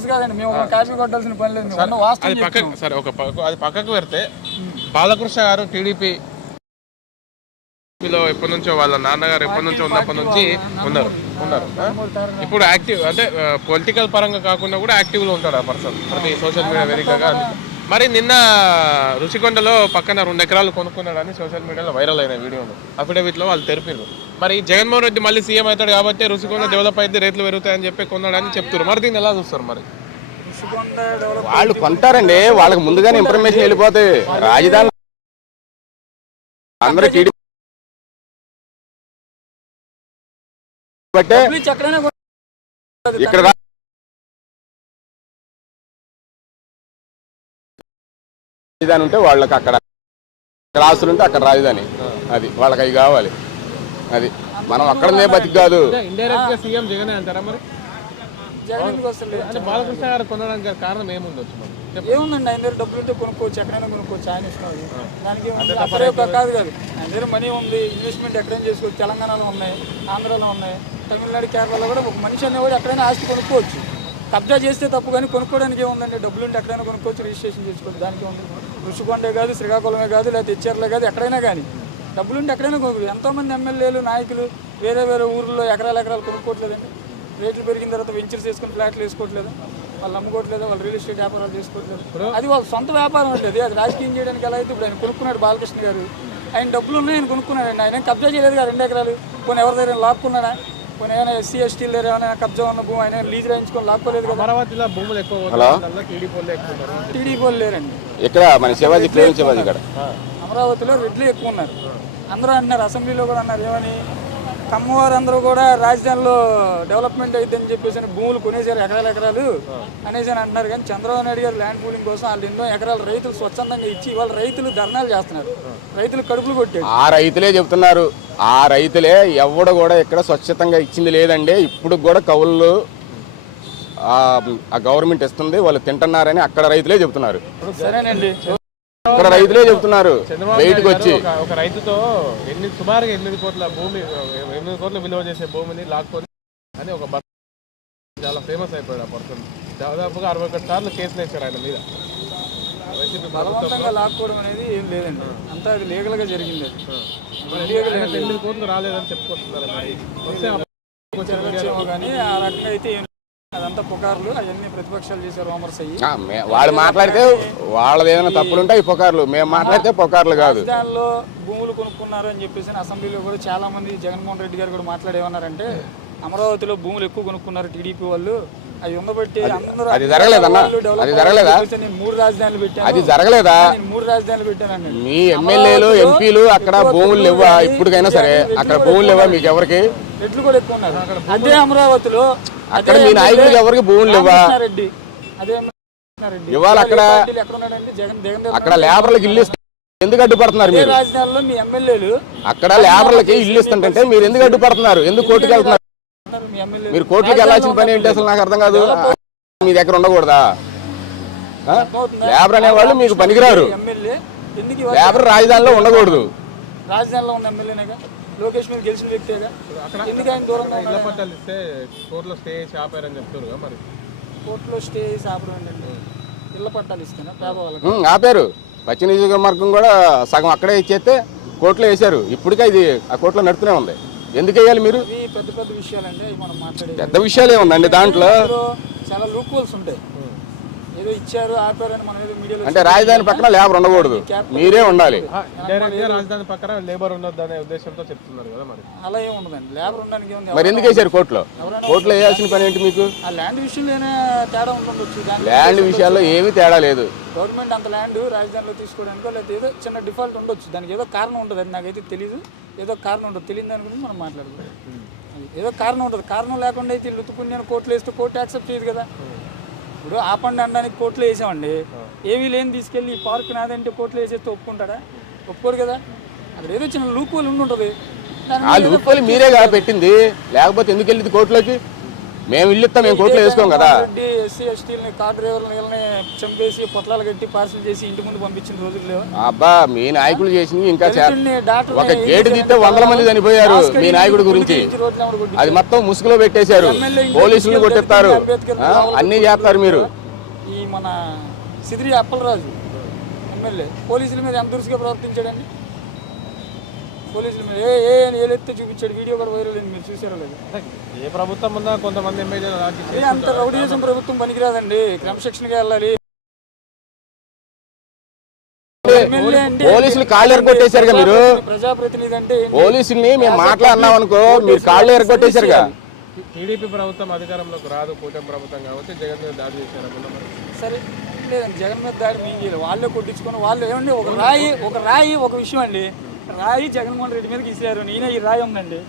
కాదండి మేము కాపీ కొట్టాల్సిన పని లేదు మేము వాస్తవం పక్కకు సరే ఒక అది పక్కకు పెడితే బాలకృష్ణ గారు టీడీపీ లో ఎప్పటి నుంచో వాళ్ళ నాన్నగారు ఎప్పటి నుంచో ఉన్నప్పటి నుంచి ఉన్నారు ఉన్నారు? ఇప్పుడు యాక్టివ్ అంటే పొలిటికల్ పరంగా కాకుండా కూడా యాక్టివ్లో ఉంటాడు ఆ పర్సన్ ప్రతి సోషల్ మీడియా వేదికగా మరి నిన్న రుషికొండలో పక్కన రెండు ఎకరాలు కొనుక్కున్నాడని సోషల్ మీడియాలో వైరల్ అయిన వీడియోలు అఫిడవిట్లో వాళ్ళు తెలిపారు మరి జగన్మోహన్ రెడ్డి మళ్ళీ సీఎం అవుతాడు కాబట్టి రుషికొండ డెవలప్ అయితే రేట్లు పెరుగుతాయని చెప్పి కొన్నాడని చెప్తారు మరి దీన్ని ఎలా చూస్తారు మరి? వాళ్ళు కొంటారండి. వాళ్ళకి ముందుగానే ఇన్ఫర్మేషన్ వెళ్ళిపోతాయి. రాజధాని అందరూ టీడీ. ఇక్కడ రాజధాని ఉంటే వాళ్ళకి అక్కడ ఆస్తులు ఉంటే అక్కడ రాజధాని. అది వాళ్ళకి అవి కావాలి. అది. మనం అక్కడనే బతికి కాదు ఇండైరెక్ట్గా సీఎం జగన్ అంటారా మరి? అంటే బాలకృష్ణ గారు కొనడానికి కారణం ఏముండొచ్చు మరి. ఏముందండి? ఆయన దగ్గర డబ్బులు ఉంటే కొనుక్కోవచ్చు ఎక్కడైనా కొనుక్కోవచ్చు ఆయన ఇష్టం. దానికి ఒక కాదు కాదు. ఆయన దగ్గర మనీ ఉంది ఇన్వెస్ట్మెంట్ ఎక్కడైనా చేసుకోవచ్చు. తెలంగాణలో ఉన్నాయి ఆంధ్రాలో ఉన్నాయి తమిళనాడు కేరళలో కూడా ఒక మనిషి అనేవాడు ఎక్కడైనా ఆస్తి కొనుక్కోవచ్చు. కబ్జా చేస్తే తప్పు కానీ కొనుక్కోవడానికి ఏముందండి? డబ్బులు ఉంటే ఎక్కడైనా కొనుక్కోవచ్చు రిజిస్ట్రేషన్ చేసుకోవచ్చు. దానికి ఉంది రుషికొండే కాదు శ్రీకాకుళమే కాదు లేదా తెచ్చేర్లే కాదు ఎక్కడైనా కానీ. డబ్బులు ఉంటే ఎక్కడైనా కొనుక్కోవచ్చు ఎంతోమంది ఎమ్మెల్యేలు నాయకులు వేరే వేరే ఊర్లో ఎకరాలు ఎకరాలు కొనుక్కోవట్లేదండి. రేట్లు పెరిగిన తర్వాత వెంచర్స్ వేసుకొని ఫ్లాట్లు వేసుకోవట్లేదు. వాళ్ళు అమ్ముకోవట్లేదు వాళ్ళు రియల్ ఎస్టేట్ వ్యాపారాలు చేసుకోవట్లేదు. అది వాళ్ళ సొంత వ్యాపారం అంటే అది. అది రాజకీయం చేయడానికి ఎలా అయితే ఇప్పుడు ఆయన కొనుక్కున్నాడు బాలకృష్ణ గారు. ఆయన డబ్బులు ఉన్నాయి ఆయన కొనుక్కున్నాడు ఆయన కబ్జా చేయలేదు కదా రెండు ఎకరాలు. కొన్ని ఎవరి దగ్గర లాక్కున్నాడా? కొన్ని ఏమైనా ఎస్సీ ఎస్టీల దగ్గర ఏమైనా కబ్జా ఉన్న భూమి ఆయన లీజ్ రాయించుకొని లాక్కోలేదు కదా? అమరావతిలో భూములు ఎక్కువ లేరండి. ఇక్కడ మన శివాజీ ప్రేమ శివాజీ ఇక్కడ. అమరావతిలో రెడ్లు ఎక్కువ ఉన్నారు. అందరూ అన్నారు అసెంబ్లీలో కూడా అన్నారు ఏమని? కమ్మవారు అందరూ కూడా రాజధానిలో డెవలప్మెంట్ అయిద్దని చెప్పేసి భూములు కొనేసారు ఎకరాలు ఎకరాలు అనేసి అని అంటున్నారు కానీ చంద్రబాబు నాయుడు గారు ల్యాండ్ పూలింగ్ కోసం వాళ్ళు ఎన్నో ఎకరాలు రైతులు స్వచ్ఛందంగా ఇచ్చి వాళ్ళ రైతులు ధర్నాలు చేస్తున్నారు. రైతులు కడుపులు కొట్టాడు ఆ రైతులే చెప్తున్నారు. ఆ రైతులే ఎవడు కూడా ఇక్కడ స్వచ్ఛతంగా ఇచ్చింది లేదండి. ఇప్పుడు కూడా కవులు ఆ గవర్నమెంట్ ఇస్తుంది వాళ్ళు తింటున్నారని అక్కడ రైతులే చెప్తున్నారు. సరేనండి. ఇక్కడ రైతులే చెప్తున్నారు. బయటకు వచ్చి. ఒక- రైతుతో ఎనిమిది సుమారుగా ఎనిమిది కోట్ల భూమి ఎనిమిది కోట్ల విలువ చేసే భూమిని లాక్కొని అని ఒక చాలా ఫేమస్ అయిపోయాడు ఆ పర్సన్. దాదాపుగా అరవై ఒకటి సార్లు కేసులు వేశారు ఆయన మీద. బలవంతంగా లాక్కోవడం అనేది ఏం లేదండి. అంతా అది లీగల్గా జరిగింది ఎనిమిది కోట్లు రాలేదని జరగచ్చేమో కానీ ఆ రకంగా అయితే అదంతా పుకార్లు అవన్నీ ప్రతిపక్షాలు రోమర్స్ అయ్యి. వాళ్ళు మాట్లాడితే వాళ్ళది ఏదైనా తప్పులుంటే ఈ పుకార్లు. మేము మాట్లాడితే పుకార్లు కాదు. రాజధానిలో భూములు కొనుక్కున్నారు అని చెప్పేసి అసెంబ్లీలో కూడా చాలా మంది జగన్మోహన్ రెడ్డి గారు కూడా మాట్లాడేమన్నారంటే అమరావతిలో భూములు ఎక్కువ కొనుక్కున్నారు టీడీపీ వాళ్ళు. అవి ఉండబట్టి అందరూ అది జరగలేదన్న. అది జరగలేదా? మూడు రాజధానులు పెట్టాను. అది జరగలేదా? నేను మూడు రాజధానులు పెట్టానండి మీ ఎమ్మెల్యేలు ఎంపీలు అక్కడ భూములు లేవా? ఇప్పటికైనా సరే అక్కడ భూములు లేవా మీకు ఎవరికి రెడ్లు కూడా ఎక్కువ ఉన్నారు. అదే అమరావతిలో అక్కడ మీ నాయకులకు ఎవరికి భూములు లేవా? రెడ్డి అదే ఇవాళ అక్కడ ఎక్కడ ఉన్నాడండి జగన్ జగన్ అక్కడ లేబర్లకు ఇల్లు ఎందుకు అడ్డుపడుతున్నారు మీరు? రాజధానిలో మీ ఎమ్మెల్యేలు అక్కడ లేబర్లకి ఇల్లు ఇస్తుంటే మీరు ఎందుకు అడ్డుపడుతున్నారు? ఎందుకు కోర్టుకు వెళ్తున్నారు మీరు కోర్టుకి వెళ్ళాల్సిన పని ఏంటి అసలు? నాకు అర్థం కాదు. మీ దగ్గర ఉండకూడదా? లేబర్ అనేవాళ్ళు మీకు పనికిరారు. ఎమ్మెల్యే. ఎందుకు ఇవాళ లేబర్ రాజధానిలో ఉండకూడదు. రాజధానిలో ఉన్న ఎమ్మెల్యేనేగా? లోకేష్ మీద గెలిచిన వ్యక్తేగా ఎందుకు ఆయన దూరంగా ఇళ్ళ ఉన్నాడు? పట్టాలు ఇస్తే కోర్టులో స్టే చేసి ఆపారని చెప్తారు కదా మరి. కోర్టులో స్టే చేసి ఆపడం ఏంటండి ఇళ్ళ పట్టాలు ఇస్తేనా? పేద వాళ్ళకి ఉమ్, ఆపారు. పశ్చిమ నియోజకవర్గం కూడా సగం అక్కడే ఇచ్చేస్తే కోర్టులో వేశారు. ఇప్పటికే ఇది ఆ కోర్టులో నడుతూనే ఉంది. ఎందుకు వేయాలి మీరు? పెద్ద పెద్ద విషయాలండి మనం మాట్లాడేది. పెద్ద విషయాలు ఏముందండి దాంట్లో. చాలా లూప్ హోల్స్ ఉంటాయి. ఏదో ఇచ్చారు ఆపారని మనం ఏదో మీడియాలో అంటే రాజధాని పక్కన లేబర్ ఉండకూడదు. మీరే ఉండాలి. డైరెక్ట్గా రాజధాని పక్కన లేబర్ ఉండొద్దు అనే ఉద్దేశంతో చెప్తున్నారు కదా మరి. అలా ఏమి ఉండదండి. లేబర్ ఉండడానికి ఏముంది? మరి ఎందుకు వేశారు కోర్టులో? కోర్టులో వేయాల్సిన పని ఏంటి మీకు? ఆ ల్యాండ్ విషయంలోనే తేడా ఉండొచ్చు ల్యాండ్ విషయాల్లో ఏమీ తేడా లేదు. గవర్నమెంట్ అంత ల్యాండ్ రాజధానిలో తీసుకోవడానికో లేకపోతే ఏదో చిన్న డిఫాల్ట్ ఉండొచ్చు. దానికి ఏదో కారణం ఉంటుంది అది నాకైతే తెలియదు ఏదో కారణం ఉంటుంది తెలియదు దాని గురించి మనం మాట్లాడుకుందాం. అది ఏదో కారణం ఉంటుంది. కారణం లేకుండా అయితే వీళ్ళు ఉత్తుకుని నేను కోర్టులో వేస్తే కోర్టు యాక్సెప్ట్ చేయదు కదా. ఇప్పుడు ఆపండి అనడానికి కోర్టులో వేసామండి. ఏమీ లేని తీసుకెళ్ళి ఈ పార్క్ నాదంటే కోర్టులో వేసేస్తే ఒప్పుకుంటాడా ఒప్పుకోరు కదా. అక్కడ ఏదో చిన్న లూప్ హోల్ ఉండి ఉంటుంది. మీరే కదా పెట్టింది. లేకపోతే ఎందుకు వెళ్ళింది కోర్టులోకి? మేము ఇల్లు ఇస్తాం మేము కోర్టులో వేసుకోం కదా. ఎస్సీ ఎస్టీలని కార్ డ్రైవర్లని చంపేసి పొట్లాలు కట్టి పార్సల్ చేసి ఇంటి ముందు పంపించిన రోజులు లేవు? అబ్బా మీ నాయకులు చేసింది ఇంకా ఒక గేటు తీస్తే వందల మంది చనిపోయారు మీ నాయకుడి గురించి? అది మొత్తం ముసుగులో పెట్టేశారు. పోలీసులు కొట్టిస్తారు. అన్నీ చేస్తారు మీరు. ఈ మన సిదిరి అప్పలరాజు ఎమ్మెల్యే పోలీసుల మీద ఎంత దురుసుగా ప్రవర్తించాడండి? పోలీసుల మీద ఏ ఏ అని ఏలెత్తే చూపించాడు? వీడియో కూడా వైరల్ అయింది. మీరు చూసారో లేదు? ఏ ప్రభుత్వం ఉన్నా కొంతమంది ఎమ్మెల్యేలు అలాంటి ఏ అంత రౌడీజం ప్రభుత్వం పనికిరాదండి. క్రమశిక్షణగా వెళ్ళాలి. ఎమ్మెల్యే పోలీసులు కాళ్ళు ఎరగొట్టేశారుగా మీరు? ప్రజాప్రతినిధి అంటే? పోలీసుల్ని మేము మాట్లాడినాం అనుకో మీరు కాళ్ళు ఎరగొట్టేశారుగా. టీడీపీ ప్రభుత్వం అధికారంలోకి రాదు కూటమి ప్రభుత్వం కాబట్టి జగన్ మీద దాడి చేశారు సరే లేదండి జగన్ మీద దాడి మేము వాళ్ళే కొట్టించుకొని వాళ్ళు ఏమండి? ఒక రాయి ఒక రాయి ఒక విషయం అండి. రాయి జగన్మోహన్ రెడ్డి మీదకి ఇసారు నేనే ఈ రాయి ఉందండి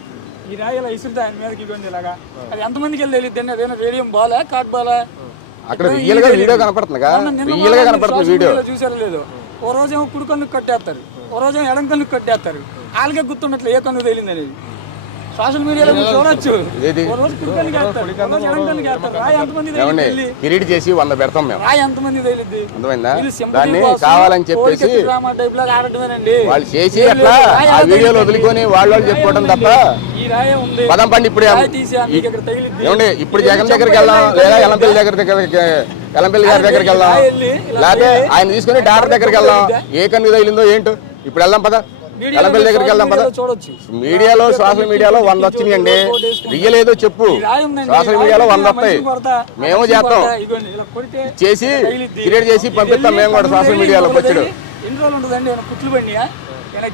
ఈ రాయి ఇలా ఇసురుతా ఆయన మీదకి ఇవ్వండి ఇలాగా. అది ఎంతమందికి వెళ్ళి తెలియదు అదేనా రేడియం బాలా కార్డ్ బాలా? అక్కడ రియల్గా వీడియో కనపడుతుందిగా రియల్గా కనపడుతుంది వీడియో. చూసారో లేదు. ఓ రోజేమో కుడి కన్నుకు కట్టేస్తారు. ఓ రోజేమో ఎడం కన్నుకు కట్టేస్తారు. వాళ్ళకే గుర్తున్నట్లు ఏ కన్ను తేలింది అనేది సోషల్ మీడియాలో చూడొచ్చు. కిరీట్ చేసి వంద పెడతాం మేము. రాయి ఎంతమంది దాన్ని కావాలని చెప్పేసి వాళ్ళు చేసి అట్లా ఆ వీడియోలు? వదులుకొని వాళ్ళు వాళ్ళు చెప్పుకోవడం తప్ప ఈ రాయే ఉంది. పదం పండి ఇప్పుడు ఏమండి ఇప్పుడు జగన్ దగ్గరికి వెళ్దాం లేదా ఎలంపల్లి దగ్గర దగ్గరికి ఎలంపల్లి గారి దగ్గరికి వెళ్దాం. లేకపోతే ఆయన తీసుకొని డాక్టర్ దగ్గరికి వెళ్దాం. ఏ కన్ను తగిలిందో ఏంటో? ఇప్పుడు వెళ్దాం పద. దగ్గరికి వెళ్దాం పద. మీడియాలో సోషల్ మీడియాలో వంద వచ్చినాయండి రియల్ ఏదో చెప్పు. సోషల్ మీడియాలో వంద వస్తాయి. మేము చేస్తాం. చేసి. క్రియేట్ చేసి పంపిస్తాం. మేము కూడా సోషల్ మీడియాలో వచ్చాడు. ఎన్ని రోజులు ఉంటుందండి? కుట్లు పడినాయా?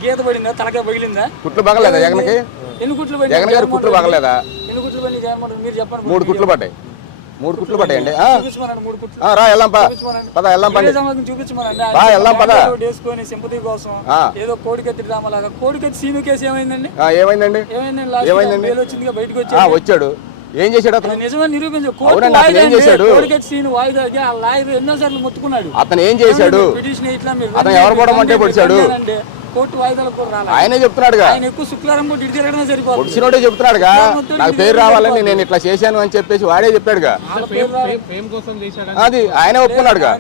గీత పడిందా? తలకాయ పగిలిందా? కుట్లు పగలేదా జగన్కి? ఎన్ని కుట్లు జగన్ గారి కుట్లు పగలేదా? ఎన్ని కుట్లు పడినాయి? మీరు చెప్పండి. మూడు కుట్లు పడ్డాయి. మూడు కుట్లు ఆ, రా వెళ్దాం. పద. వెళ్దాం పండి బా, వెళ్దాం పద. బ్యానర్ ఒకటి వేసుకొని సింపతి కోసం. ఏదో కోడికత్తి డ్రామా లాగా కోడికత్తి సీను కేసు ఏమైందండి? ఏమైందండి? ఏమైందండి వచ్చిందిగా బయటకు వచ్చి వచ్చాడు. ఏం చేశాడు అతను? నిజమని నిరూపించు కోర్టు వాయిదా ఏం. చేశాడు? సీన్ వాయిదాకి ఆ లాయర్ ఎన్నోసార్లు మొత్తుకున్నాడు. అతను ఏం చేశాడు? పిటిషన్ ఇట్లా మీరు అతను ఎవరు కూడా రండి, మంటే పొడిచాడు? కోర్టు కూడా రాలేదు ఆయనే చెప్తున్నాడుగా. ఆయన ఎక్కువ శుక్లారం పూట ఇటు తిరగడమే సరిపోతుంది. చెప్తున్నాడుగా. నాకు పేరు రావాలని నేను ఇట్లా చేశాను అని చెప్పేసి వాడే చెప్పాడుగా. వాళ్ళ పేరు రా- ఫేమ్- ఫేమ్ కోసం చేశాడని అది ఆయనే ఒప్పుకున్నాడుగా.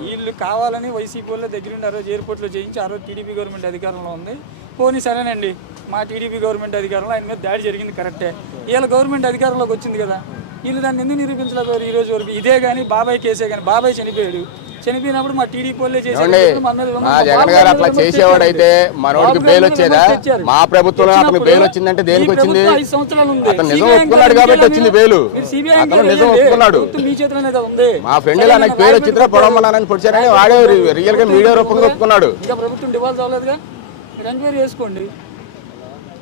వీళ్ళు కావాలని వైసీపీ వాళ్ళ దగ్గర ఉండి ఆ రోజు ఎయిర్పోర్ట్లో చేయించి ఆ రోజు టీడీపీ గవర్నమెంట్ అధికారంలో ఉంది. పోనీ సరేనండి మా టీడీపీ గవర్నమెంట్ అధికారంలో ఆయన మీద దాడి జరిగింది కరెక్టే. వీళ్ళ గవర్నమెంట్ అధికారంలోకి వచ్చింది కదా. వీళ్ళు దాన్ని ఎందుకు నిరూపించలేకపోయారు ఈ రోజు వరకు? ఇదే కానీ బాబాయ్ కేసే కానీ బాబాయ్ చనిపోయాడు. చనిపోయినప్పుడు మా టీడీపీ వాళ్ళే విమర్శ- మా జగన్ గారు అట్లా చేసేవాడైతే మనోడికి బెయిల్ వచ్చేదా. మా ప్రభుత్వంలో అతనికి బెయిల్ వచ్చిందంటే దేనికి వచ్చింది. అతను నిజం ఒప్పుకున్నాడు కాబట్టి వచ్చింది బెయిల్. అతను నిజం. ఒప్పుకున్నాడు. మీ ఫ్రెండ్ నాకు పేరు వచ్చిందిరా పొడవమన్నానని పొడిచారని వాడే రియల్గా మీడియా రూపంగా ఒప్పుకున్నాడు. ఇంకా ప్రభుత్వం డివాల్వ్ అవ్వలేదుగా? ఎంక్వైరీ చేసుకోండి.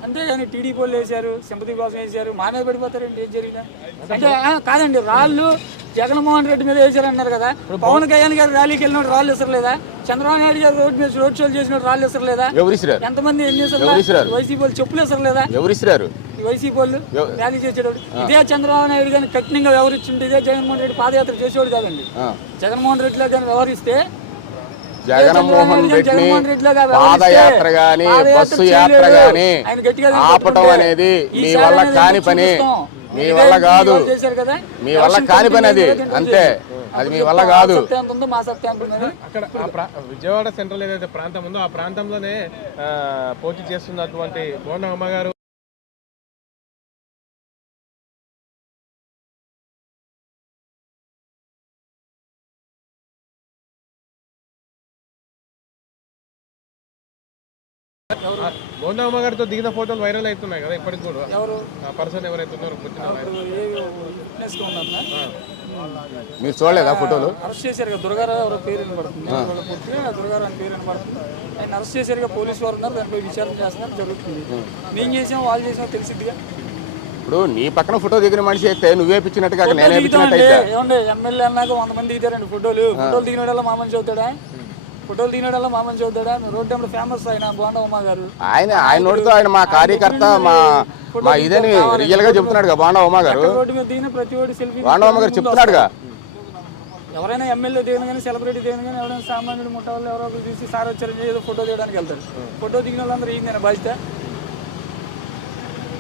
అంతేగాని టీడీపీ వాళ్ళు వేశారు సింపతి కోసం వేశారు మా మీద పడిపోతారండి ఏం జరిగినా? అంటే కాదండి రాళ్ళు జగన్మోహన్ రెడ్డి మీద వేశారన్నారు కదా. పవన్ కళ్యాణ్ గారు ర్యాలీకి వెళ్ళినట్టు రాళ్ళు ఇసరలేదా చంద్రబాబు నాయుడు గారు రోడ్ మీద రోడ్ షోలు చేసినట్టు రాళ్ళు ఇసరలేదా ఎంతమంది? వైసీపీ వాళ్ళు చెప్పులు ఇసరలేదా ఎవరిసిరారు వైసీపీ వాళ్ళు ర్యాలీ చేసేటోడు. ఇదే చంద్రబాబు నాయుడు కానీ కఠినంగా వ్యవహరించుంటే ఇదే జగన్మోహన్ రెడ్డి పాదయాత్ర చేసేవాడు కాదండి. జగన్మోహన్ రెడ్డిలో కానీ వ్యవహరిస్తే జగన్మోహన్ రెడ్డిని రెడ్డిలాగా పాదయాత్ర గాని బస్సు యాత్ర. గాని ఆపటం అనేది మీ వల్ల కాని పని. మీ వల్ల కాదు. మీ వల్ల కాని పని అది. అంతే. అది మీ వల్ల కాదు. అక్కడ విజయవాడ సెంట్రల్ ఏదైతే ప్రాంతం ఉందో ఆ ప్రాంతంలోనే పోటీ చేస్తున్నటువంటి బోండ అమ్మగారు ఆ, బోండా అమ్మగారితో దిగిన ఫోటోలు వైరల్ అవుతున్నాయి కదా ఇప్పటికి కూడా. ఎవరు? ఆ పర్సన్ ఎవరైతే ఉన్నారో? మీరు చూడలేదా ఫోటోలు? అరెస్ట్ చేశారు కదా దుర్గారావు ఎవరో పేరు వినబడుతుంది వాళ్ళ దుర్గారావు అని పేరు వినబడుతుంది ఆయన అరెస్ట్ చేశారు పోలీసు వారు ఉన్నారు దానిపై విచారణ చేస్తున్నారు జరుగుతుంది. మేము చేసాం వాళ్ళు చేసాం తెలిసిద్దిగా? ఇప్పుడు నీ పక్కన ఫోటో దిగిన మనిషి అయితే నువ్వే పిచ్చినట్టు కాక నేనే పిచ్చినట్టు అయితే ఎమ్మెల్యే అన్నాక వంద మంది దిగుతారండి ఫోటోలు. ఫోటోలు దిగినోడల్లా మా మనిషి అవుతాడా? ఫోటోలు దిగినోడల్లా మా మనిషి అవుతాడా రోడ్డు నెంబర్ ఫేమస్ ఆయన బోండా ఉమా గారు. ఆయన ఆయన నోటితో ఆయన మా కార్యకర్త మా మా ఇదని రియల్గా చెప్తున్నాడు ఉమా గారు? రోడ్డు మీద దిగిన ప్రతి ఒడి సెల్ఫీ బాండా ఉమా గారు? చెప్తున్నాడుగా. ఎవరైనా ఎమ్మెల్యే దిగిన కానీ సెలబ్రిటీ దిగిన కానీ ఎవరైనా సామాన్యుడు ముట్ట వాళ్ళు ఎవరో ఒకరు తీసి సార్ వచ్చారని ఏదో ఫోటో తీయడానికి వెళ్తారు. ఫోటో దిగిన వాళ్ళందరూ ఏంది బాధ్యత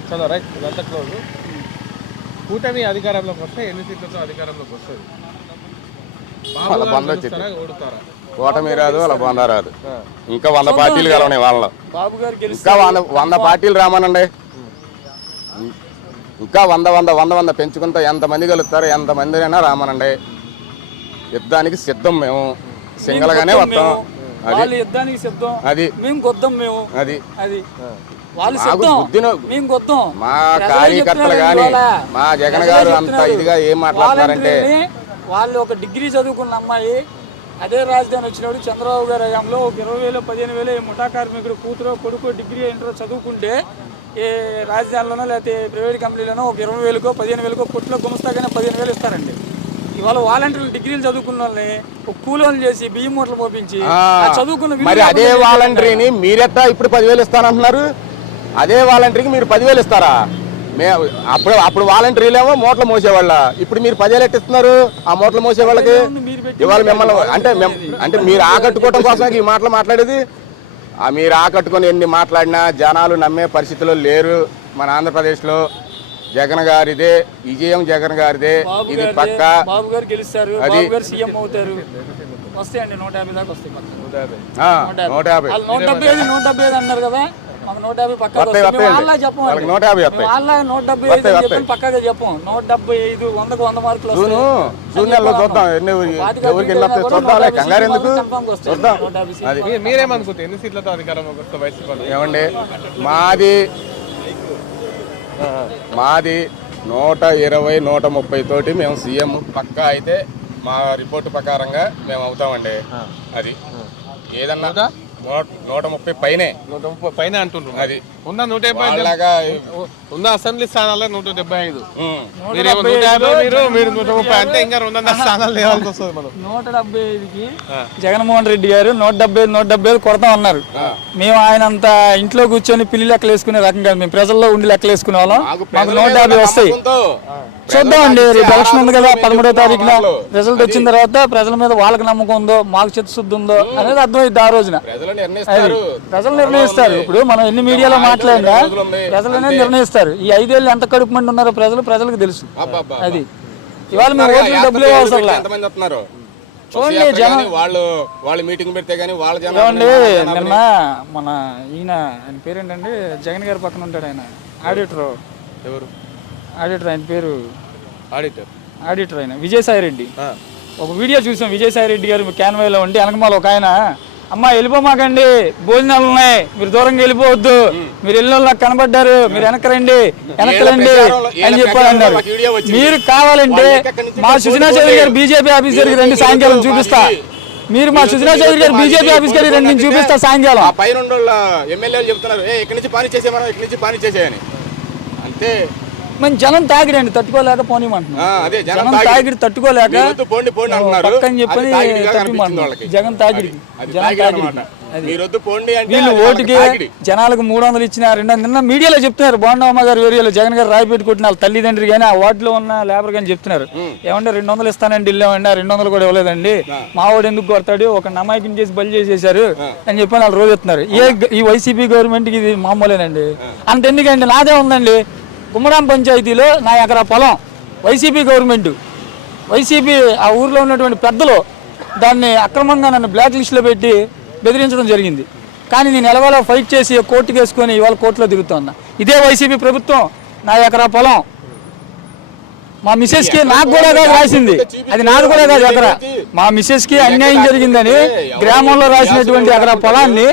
చలో రైట్ ఇదంతా క్లోజ్ కూటమి అధికారంలోకి వస్తే ఎన్ని సీట్లతో అధికారంలోకి వస్తుంది? బాబు గారు ఓడుతారా? ఓటమి రాదు అలా బొందా రాదు ఇంకా వంద పార్టీలు కలవని వాళ్ళలో బాబు గారు గెలిస్తే ఇంకా వంద వంద పార్టీలు రామనండి. ఇంకా వంద వంద వంద వంద పెంచుకుంటా ఎంతమంది కలుగుతారో ఎంతమంది అయినా రామనండి. యుద్ధానికి సిద్ధం మేము. సింగల్ గానే వస్తాం. అది. వాళ్ళు యుద్ధానికి సిద్ధం. అది. మేము కొద్దాం అది. అది. వాళ్ళు మా కార్యకర్తలు కానీ. మా జగన్ గారు అంత. ఇదిగా ఏం మాట్లాడుతున్నారంటే వాలంటీర్ని వాళ్ళు ఒక డిగ్రీ చదువుకున్న అమ్మాయి అదే రాజధాని వచ్చినప్పుడు చంద్రబాబు గారి హయాంలో ఒక ఇరవై వేలు పదిహేను వేలు ముఠా కార్మికుడు కూతురు కొడుకు డిగ్రీ ఇంటర్ చదువుకుంటే ఏ రాజధానిలోనో లేకపోతే ప్రైవేట్ కంపెనీలోనో ఒక ఇరవై వేలకో పదిహేను వేలకో కొట్లో గుమస్తాగానే పదిహేను వేలు ఇస్తారండి. ఇవాళ వాలంటీర్లు డిగ్రీలు చదువుకున్న వాళ్ళని ఒక కూలోళ్ళు చేసి బియ్యం మూటలు పంపించి చదువుకున్న మరి అదే వాలంటరీని మీరెట్టా ఇప్పుడు పదివేలు ఇస్తానంటున్నారు. అదే వాలంటరీకి మీరు పదివేలు ఇస్తారా? మే అప్పుడు అప్పుడు వాలంటీర్లేమో మూటలు మోసేవాళ్ళ. ఇప్పుడు మీరు పదివేలు ఎట్టిస్తున్నారు ఆ మూటలు మోసే వాళ్ళకి మీరు పెట్టి ఇవాళ మిమ్మల్ని అంటే అంటే మీరు ఆకట్టుకోవడం కోసం ఈ మాటలు మాట్లాడేది? ఆ మీరు ఆకట్టుకొని ఎన్ని మాట్లాడినా జనాలు నమ్మే పరిస్థితిలో లేరు. మన ఆంధ్రప్రదేశ్లో జగన్ గారిదే విజయం జగన్ గారిదే. ఇది పక్క. అది- నూట యాభై. నూట యాభై. నూట యాభై. అన్నారు కదా. నూట యాభై పక్కా చెప్పం నూట యాభై. వాళ్ళ నూట డెబ్బై ఐదు పక్కగా చెప్పం. నూట డెబ్బై ఐదు వందకు వంద మార్కులు జూను వస్తాయి. జూన్ నెలలో చూద్దాం. ఎన్ని పాతిక ఎవరికి ఎన్ని వస్తాయి కూడా చూద్దాం. కంగారు ఎందుకు. చూద్దాం. ఎన్ని సీట్లతో వాళ్ళు? ఏమండి? మాది మాది నూట ఇరవై నూట ముప్పై తోటి మేము సీఎం పక్కా అయితే మా రిపోర్ట్ ప్రకారంగా మేము అవుతామండి. అది. ఏదన్నా నూట ముప్పై పైనే. నూట ముప్పై పైన అంటున్నారు అది. ఉన్న నూట ఉన్న అసెంబ్లీ స్థానాలే నూట డెబ్బై ఐదు. నూట యాభై మీరు మీరు నూట ముప్పై అంటే ఇంకా రెండున్నర స్థానాలు లేవాల్సి వస్తుంది మనం నూట డెబ్బై ఐదుకి జగన్మోహన్ రెడ్డి గారు నూట డెబ్బై ఐదు నూట డెబ్బై ఐదు కొడతాం అన్నారు. మేము ఆయన అంత ఇంట్లో కూర్చొని పిల్లి లెక్కలు వేసుకునే రకం కాదు మేము ప్రజల్లో ఉండి లెక్కలు వేసుకునే వాళ్ళం. మాకు నూట యాభై వస్తాయి. చూద్దాం అండి ఎలక్షన్ ఉంది కదా పదమూడో తారీఖున రిజల్ట్ వచ్చిన తర్వాత ప్రజల మీద వాళ్ళకి నమ్మకం ఉందో మాకు చిత్తశుద్ధి ఉందో అనేది అర్థమైంది ఆ రోజున. ప్రజలు నిర్ణయిస్తారు. ఇప్పుడు మనం ఎన్ని మీడియాలో మాట్లాడినా ప్రజలనే నిర్ణయిస్తారు. ఈ ఐదేళ్ళు ఎంత కడుపు మంది ఉన్నారో ప్రజలు ప్రజలకు తెలుసు. అది. ఇవాళ మేము ఓట్లు డబ్బులు అవసరం చూడండి, జనం- వాళ్ళు వాళ్ళు మీటింగ్ పెడితే గానీ వాళ్ళ జనాలు నిన్న మన ఈయన ఆయన పేరేంటండి? జగన్ గారి పక్కన ఉంటాడు ఆయన. ఆడిటర్ ఎవరు? ఆడిటర్ ఆయన పేరు? ఆడిటర్. ఆడిటర్ ఆయన. విజయసాయి రెడ్డి. ఒక వీడియో చూసాం విజయసాయి రెడ్డి గారు క్యాన్వాయ్లో ఉండి వెనకమాల ఒక ఆయన అమ్మా వెళ్ళిపోమాకండి భోజనాలు ఉన్నాయి మీరు దూరంగా వెళ్ళిపోవద్దు మీరు వెళ్ళిన వాళ్ళు నాకు కనబడ్డారు మీరు వెనక రండి వెనక రండి ప్రచారంలో- అని వీళ్ళ చెప్పారు అన్నారు. ప్రచారంలో ఒక వీడియో వచ్చింది. మీరు కావాలంటే మా సుజనా చౌదరి గారు. బీజేపీ ఆఫీస్ దగ్గరికి రండి సాయంకాలం చూపిస్తా. మీరు మా సుజనా చౌదరి గారు బీజేపీ ఆఫీస్ దగ్గరికి రండి చూపిస్తా సాయంకాలం. పైన ఎమ్మెల్యేలు చెప్తున్నారు ఇక్కడి నుంచి పాని చేసేమరా ఇక్కడి నుంచి పాని చేసేయని. అంతే. మన జనం తాగిడండి తట్టుకోలేక పోనీమంటున్నాం. జనం తాగిడి. తాగిడి తట్టుకోలేక పక్కని చెప్పని. జగన్ తాగిడికి అది జనం తాగిడి వీళ్ళు ఓటుకి తాగిడి. జనాలకు మూడు వందలు ఇచ్చిన రెండు నిన్న మీడియాలో చెప్తున్నారు బోండమ్మ గారు ఏరియాలో జగన్ గారు రాయిపెట్టి కొట్టిన వాళ్ళ తల్లిదండ్రి కానీ ఆ వార్డులో ఉన్న లేబర్ కానీ చెప్తున్నారు. ఏమంటే రెండు వందలు ఇస్తానండి వెళ్ళామండి ఆ రెండు వందలు కూడా ఇవ్వలేదండి. మా వాడు ఎందుకు కొడతాడు? ఒక నమాయికిని చేసి బలి చేసేసారు అని చెప్పి వాళ్ళు రోజు చెప్తున్నారు. ఏ ఈ వైసీపీ గవర్నమెంట్కి ఇది మామూలేనండి. అంత ఎందుకండి నాదే ఉందండి. కుమ్మరాం పంచాయతీలో నా ఎకరా పొలం వైసీపీ గవర్నమెంట్. వైసీపీ ఆ ఊర్లో ఉన్నటువంటి పెద్దలు దాన్ని అక్రమంగా నన్ను బ్లాక్ లిస్ట్లో పెట్టి బెదిరించడం జరిగింది. కానీ నేను ఎలవేళ ఫైట్ చేసి కోర్టుకు వేసుకొని ఇవాళ కోర్టులో తిరుగుతున్నా ఇదే వైసీపీ ప్రభుత్వం నా ఎకరా పొలం. మా మిస్సెస్కి నాకు కూడా కాదు రాసింది. అది నాది కూడా కాదు ఎకరా. మా మిస్సెస్కి అన్యాయం జరిగిందని గ్రామంలో రాసినటువంటి ఎకరా పొలాన్ని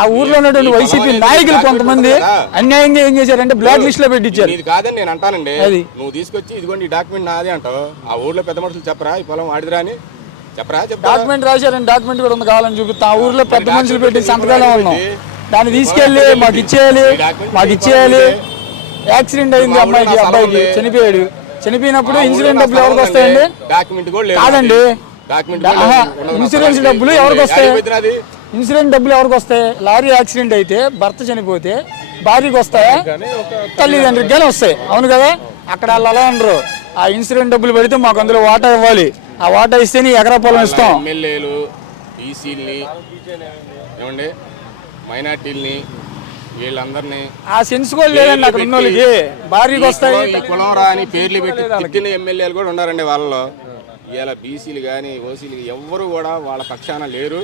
ఆ ఊర్లో ఉన్నటువంటి వైసీపీ నాయకులు కొంతమంది అన్యాయంగా ఏం చేశారంటే బ్లాక్ లిస్ట్లో పెట్టించారు. ఇది కాదని నేను అంటానండి. అది. నువ్వు తీసుకొచ్చి ఇదిగోండి ఈ డాక్యుమెంట్ నాదే అంటావు. ఆ ఊర్లో పెద్ద మనుషులు చెప్పరా? ఈ పొలం వాడిదిరా అని? చెప్పరా? డాక్యుమెంట్ రాశారండి. డాక్యుమెంట్ కూడా ఉంది కావాలని చూపిస్తాం. ఆ ఊర్లో పెద్ద మనుషులు పెట్టి సంతకాలే ఉన్నాం దాన్ని తీసుకెళ్ళి మాకు ఇచ్చేయాలి. మాకు ఇచ్చేయాలి. యాక్సిడెంట్ అయింది అమ్మాయికి అబ్బాయికి. చనిపోయాడు. చనిపోయినప్పుడు ఇన్సూరెన్స్ డబ్బులు ఎవరికి వస్తాయండి? డాక్యుమెంట్ కూడా లేదు కాదండి. ఇన్సూరెన్స్ డబ్బులు ఎవరికి వస్తాయి? ఇన్సూరెన్స్ డబ్బులు ఎవరికి వస్తాయి? లారీ యాక్సిడెంట్ అయితే భర్త చనిపోతే భార్యకి వస్తాయా? తల్లిదండ్రికి కానీ వస్తాయి. అవును కదా? అక్కడ వాళ్ళు అలా ఉండరు ఆ ఇన్సూరెన్స్ డబ్బులు పెడితే మాకు అందులో వాటా ఇవ్వాలి. ఆ వాటా ఇస్తే నీ ఎకరా పొలం ఇస్తాం. ఎమ్మెల్యేలు ఈసీల్ని ఏమండి మైనార్టీల్ని వీళ్ళందరినీ ఆ సెన్స్ కూడా లేదండి అక్కడ ఉన్న వాళ్ళకి భార్యకి వస్తాయి ఈ కులం రాని పేర్లు పెట్టి ఎమ్మెల్యేలు కూడా ఉన్నారండి వాళ్ళలో. ఇలా బీసీలు కానీ ఓసీలు ఎవ్వరు కూడా వాళ్ళ పక్షాన లేరు.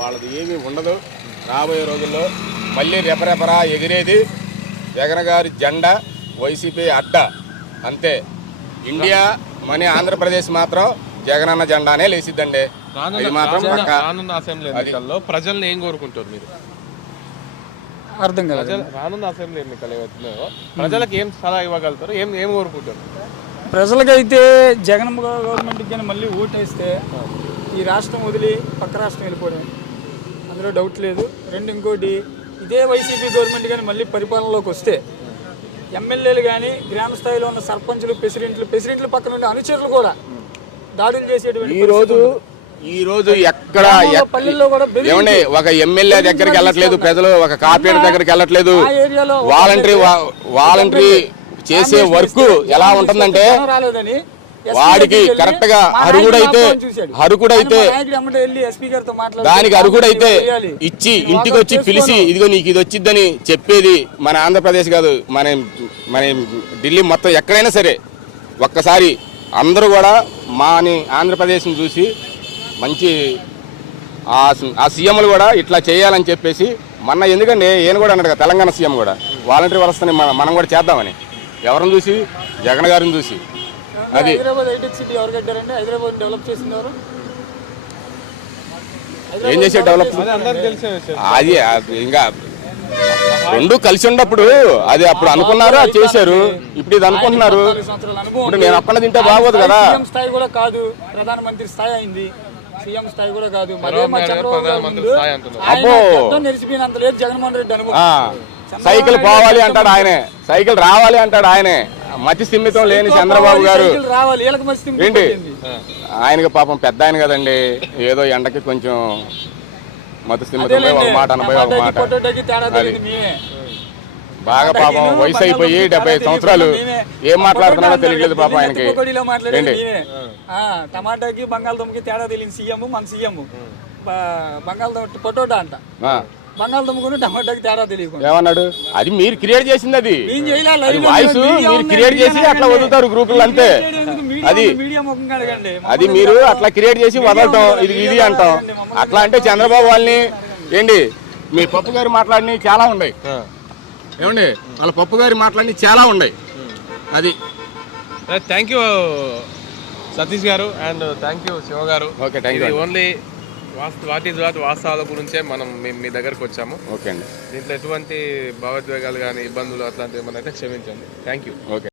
వాళ్ళది ఏమీ ఉండదు. రాబోయే రోజుల్లో మళ్ళీ రెపరెపరా ఎగిరేది జగన్ గారి జెండా వైసీపీ అడ్డ. అంతే. ఇండియా మన ఆంధ్రప్రదేశ్ మాత్రం జగనన్న జెండానే లేసిద్దండి ఇది మాత్రం రానున్న అసెంబ్లీ ఎన్నికల్లో ప్రజల్ని ఏం కోరుకుంటారు మీరు? అర్థం కాదు రానున్న అసెంబ్లీ ఎన్నికలు ఏవైతున్నాయో ప్రజలకు ఏం సలహా ఇవ్వగలుగుతారు? ఏం ఏం కోరుకుంటారు? ప్రజలకైతే జగన్ గవర్నమెంట్కి కానీ మళ్ళీ ఓటేస్తే ఈ రాష్ట్రం వదిలి పక్క రాష్ట్రం వెళ్ళిపోవడం అందులో డౌట్ లేదు. రెండు ఇంకోటి ఇదే వైసీపీ గవర్నమెంట్ కానీ మళ్ళీ పరిపాలనలోకి వస్తే ఎమ్మెల్యేలు కానీ గ్రామ స్థాయిలో ఉన్న సర్పంచులు ప్రెసిడెంట్లు ప్రెసిడెంట్లు పక్కన ఉండే అనుచరులు కూడా దాడులు చేసేటువంటి ఈ రోజు ఈ రోజు ఎక్కడ ఏమండి ఒక ఎమ్మెల్యే దగ్గరికి వెళ్ళట్లేదు ప్రజలు ఒక కాపీడ దగ్గరికి వెళ్ళట్లేదు. వాలంటరీ వాలంటరీ చేసే వర్క్ ఎలా ఉంటుందంటే వాడికి కరెక్ట్గా అరుగుడైతే మాట్లాడి దానికి అరుగుడైతే. ఇచ్చి ఇంటికి వచ్చి పిలిచి. ఇదిగో నీకు ఇది వచ్చిద్దని చెప్పేది మన ఆంధ్రప్రదేశ్ కాదు మన మన ఢిల్లీ మొత్తం ఎక్కడైనా సరే ఒక్కసారి అందరూ కూడా మాని ఆంధ్రప్రదేశ్ని చూసి మంచి ఆ సీఎంలు కూడా ఇట్లా చేయాలని చెప్పేసి మొన్న ఎందుకండి ఈయన కూడా అన్నాడు కదా తెలంగాణ సీఎం కూడా వాలంటరీ వ్యవస్థని మనం కూడా చేద్దామని ఎవరిని చూసి? జగన్ గారిని చూసి. అది హైదరాబాద్ హైటెక్ సిటీ ఎవరు కట్టారండి? హైదరాబాద్ డెవలప్ చేసింది ఎవరు ఏం చేసే డెవలప్ అది అందరికి తెలిసే విషయం. అది అది ఇంకా రెండు కలిసి ఉన్నప్పుడు అది అప్పుడు అనుకున్నారు? అది చేశారు. ఇప్పుడు ఇది అనుకుంటున్నారు. ఇప్పుడు. నేను ఒక్కనే తింటే బాగోదు కదా. సీఎం స్థాయి కూడా కాదు. ప్రధానమంత్రి స్థాయి అయింది. సీఎం స్థాయి కూడా కాదు. మళ్ళీ మా చంద్రబాబు గారు ప్రధానమంత్రి ముందు. ఆయన. మొత్తం లేదు జగన్మోహన్ రెడ్డి అనుభవం. ఆ, సైకిల్ పోవాలి అంటాడు ఆయనే. సైకిల్ రావాలి అంటాడు ఆయనే. మతి స్థిమితం లేని చంద్రబాబు గారు. ఏంటి. ఆయనకి పాపం పెద్ద ఆయన కదండి. ఏదో ఎండకి కొంచెం మతి స్థిమితం పోయి ఒక మాట అనబోయి ఒక మాట. బాగా పాపం వయసు అయిపోయి డెబ్బై ఐదు సంవత్సరాలు ఏం మాట్లాడుతున్నాడో తెలియలేదు పాపం ఆయనకి. ఏంటి? టమాటాకి బంగాళదుంపకి తేడా తెలియని సీఎం మన సీఎం. బంగాళదుంప పొటాటో అంట. బంగాళదుంపకు టమాటాకి తేడా తెలియకుండా. ఏమన్నాడు? అది మీరు క్రియేట్ చేసింది అది. వాయిస్ మీరు క్రియేట్ చేసి అట్లా. వదులుతారు గ్రూపులు అంతే. అది అది మీరు అట్లా క్రియేట్ చేసి వదలటం ఇది ఇది అంటాం. అట్లా అంటే చంద్రబాబు వాళ్ళని ఏంటి? మీ పప్పు గారు మాట్లాడినవి చాలా ఉన్నాయి. ఏమండి? వాళ్ళ పప్పు గారి మాట్లాడినవి చాలా ఉన్నాయి. అది. థ్యాంక్ యూ సతీష్ గారు అండ్ థ్యాంక్ యూ శివ గారు. ఓకే థ్యాంక్ యూ ఇది ఓన్లీ వాట్ వాట్ వాస్తవాల గురించే మనం మేము మీ దగ్గరకు వచ్చాము. ఓకే అండి. దీంట్లో ఎటువంటి భావోద్వేగాలు కానీ ఇబ్బందులు అట్లాంటివి ఏమైనా అయితే క్షమించండి. Thank you okay.